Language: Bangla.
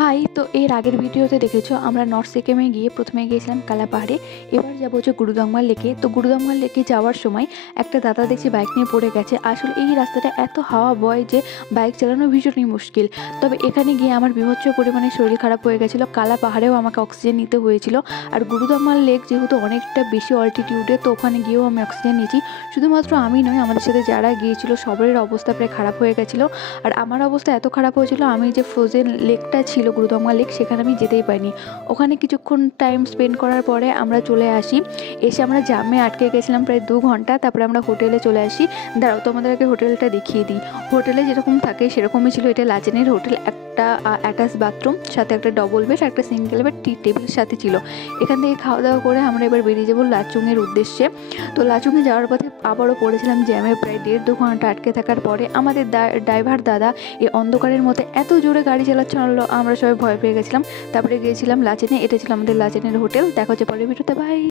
হাই, তো এর আগের ভিডিওতে দেখেছো আমরা নর্থ সিকিমে গিয়ে প্রথমে গিয়েছিলাম কালা পাহাড়ে। এবার যাবো হচ্ছে গুরুদংমার লেকে। তো গুরুদংমার লেকে যাওয়ার সময় একটা দাদা দেখছি বাইক নিয়ে পড়ে গেছে। আসলে এই রাস্তাটা এত হাওয়া বয় যে বাইক চালানো ভীষণই মুশকিল। তবে এখানে গিয়ে আমার বীভৎস পরিমাণে শরীর খারাপ হয়ে গেছিলো। কালা পাহাড়েও আমাকে অক্সিজেন নিতে হয়েছিল। আর গুরুদংমার লেক যেহেতু অনেকটা বেশি অল্টিটিউডে, তো ওখানে গিয়েও আমি অক্সিজেন নিয়েছি। শুধুমাত্র আমি নয়, আমাদের সাথে যারা গিয়েছিল সবারই অবস্থা প্রায় খারাপ হয়ে গেছিলো। আর আমার অবস্থা এত খারাপ হয়েছিল, আমি যে ফ্রোজেন লেকটা ছিল গুরুদংমা লেক, সেখানে আমি যেতেই পারিনি। ওখানে কিছুক্ষণ টাইম স্পেন্ড করার পরে আমরা চলে আসি। এসে আমরা জ্যামে আটকে গেছিলাম প্রায় 2 ঘন্টা। তারপরে আমরা হোটেলে চলে আসি। দাঁড়াও, তোমাদের আগে হোটেলটা দেখিয়ে দিই। হোটেলে যেরকম থাকে সেরকমই ছিল। এটা লাচেনের হোটেল। একটা অ্যাটাচ বাথরুম, সাথে একটা ডবল বেড, একটা সিঙ্গেল বেড, টি টেবিল সাথে ছিল। এখান থেকে খাওয়া দাওয়া করে আমরা এবার বেরিয়ে যাবো লাচুংয়ের উদ্দেশ্যে। তো লাচুংয়ে যাওয়ার পথে আবারও পড়েছিলাম জ্যামে প্রায় 1.5-2 ঘন্টা আটকে থাকার পরে। আমাদের ড্রাইভার দাদা এই অন্ধকারের মধ্যে এত জোরে গাড়ি চালাচ্ছিল, আমরা সবাই ভয় পেয়ে গেছিলাম। তারপরে গিয়েছিলাম লাচেনে। এটা ছিল আমাদের লাচেনের হোটেল। দেখা হচ্ছে পরের ভিডিওতে। বাই।